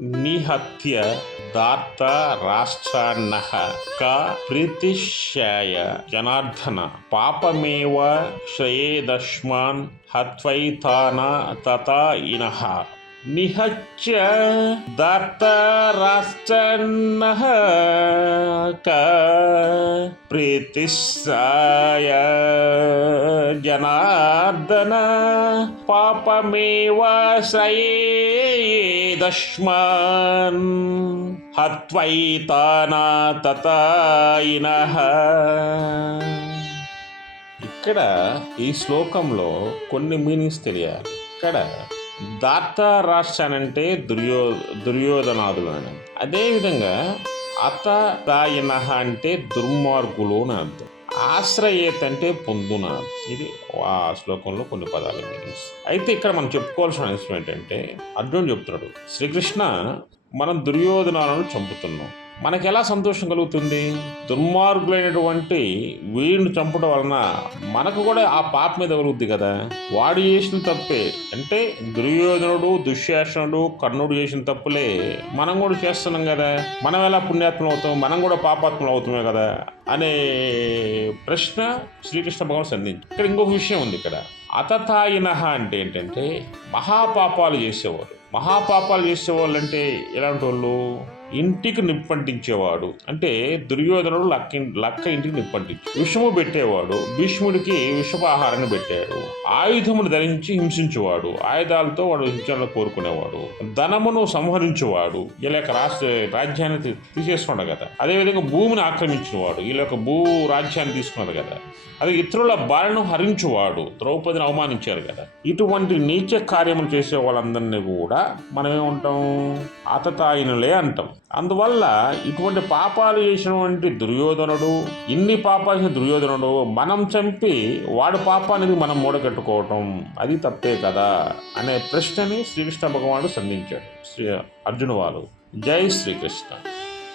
నిహత్య దార్త రాష్ట్రాన్నః క ప్రీతిశ్యాయ జనార్దన పాపమేవ శ్రయేదస్మాన్ హత్వైతాన తథా ఇనః నిహత్య దార్తరాష్ట్రాన్నః క ప్రీతిశ్యాయ జనార్దన పాపమేవ శ్రయేదస్మాన్ హత్వైతాన తథా ఇనః. ఇక్కడ ఈ శ్లోకంలో కొన్ని మీనింగ్స్ తెలియాలి. ఇక్కడ దార్త రాష్ట్రానంటే దుర్యోధనాదులు అని, అదేవిధంగా అతదాయిన అంటే దుర్మార్గులు అని అర్థం. ఆశ్రయేత్ అంటే పొందున. ఇది ఆ శ్లోకంలో కొన్ని పదాల మీనింగ్స్. అయితే ఇక్కడ మనం చెప్పుకోవాల్సిన విషయం ఏంటంటే, అర్జునుడు చెప్తున్నాడు, శ్రీకృష్ణ మనం దుర్యోధనాలను చంపుతున్నాం, మనకి ఎలా సంతోషం కలుగుతుంది? దుర్మార్గులైనటువంటి వీడిని చంపడం వలన మనకు కూడా ఆ పాప మీద కలుగుద్ది కదా. వాడు చేసిన తప్పే అంటే దుర్యోధనుడు, దుశ్శాసనుడు, కర్ణుడు చేసిన తప్పులే మనం కూడా చేస్తున్నాం కదా. మనం ఎలా పుణ్యాత్మలు అవుతాం? మనం కూడా పాపాత్మలు అవుతామే కదా అనే ప్రశ్న శ్రీకృష్ణ భగవాన్ సంధించి. ఇక్కడ ఇంకొక విషయం ఉంది. ఇక్కడ అతతాయినః అంటే ఏంటంటే మహాపాపాలు చేసేవారు. మహాపాపాలు చేసేవాళ్ళు అంటే ఎలాంటి వాళ్ళు? ఇంటికి నిప్పంటించేవాడు అంటే దుర్యోధనుడు లక్క ఇంటికి నిప్పంటించి విషము పెట్టేవాడు, భీష్ముడికి విషపు ఆహారాన్ని పెట్టాడు, ఆయుధమును ధరించి హింసించేవాడు, ఆయుధాలతో వాడు హింసలను కోరుకునేవాడు, ధనమును సంహరించేవాడు, వీళ్ళ యొక్క రాజ్యాన్ని తీసేసుకున్నాడు కదా. అదేవిధంగా భూమిని ఆక్రమించినవాడు, వీళ్ళ యొక్క భూ రాజ్యాన్ని తీసుకున్నాడు కదా. అది ఇతరుల బాలను హరించువాడు, ద్రౌపదిని అవమానించారు కదా. ఇటువంటి నీచ కార్యములు చేసే వాళ్ళందరినీ కూడా మనం ఏమంటాం? అతతాయినులే అంటాం. అందువల్ల ఇటువంటి పాపాలు చేసినటువంటి దుర్యోధనుడు, ఇన్ని పాపాలు చేసిన దుర్యోధనుడు మనం చంపి వాడి పాపానికి మనం మూడగట్టుకోవటం అది తప్పే కదా అనే ప్రశ్నని శ్రీకృష్ణ భగవానుడు సంధించాడు అర్జున వాళ్ళు. జై శ్రీకృష్ణ.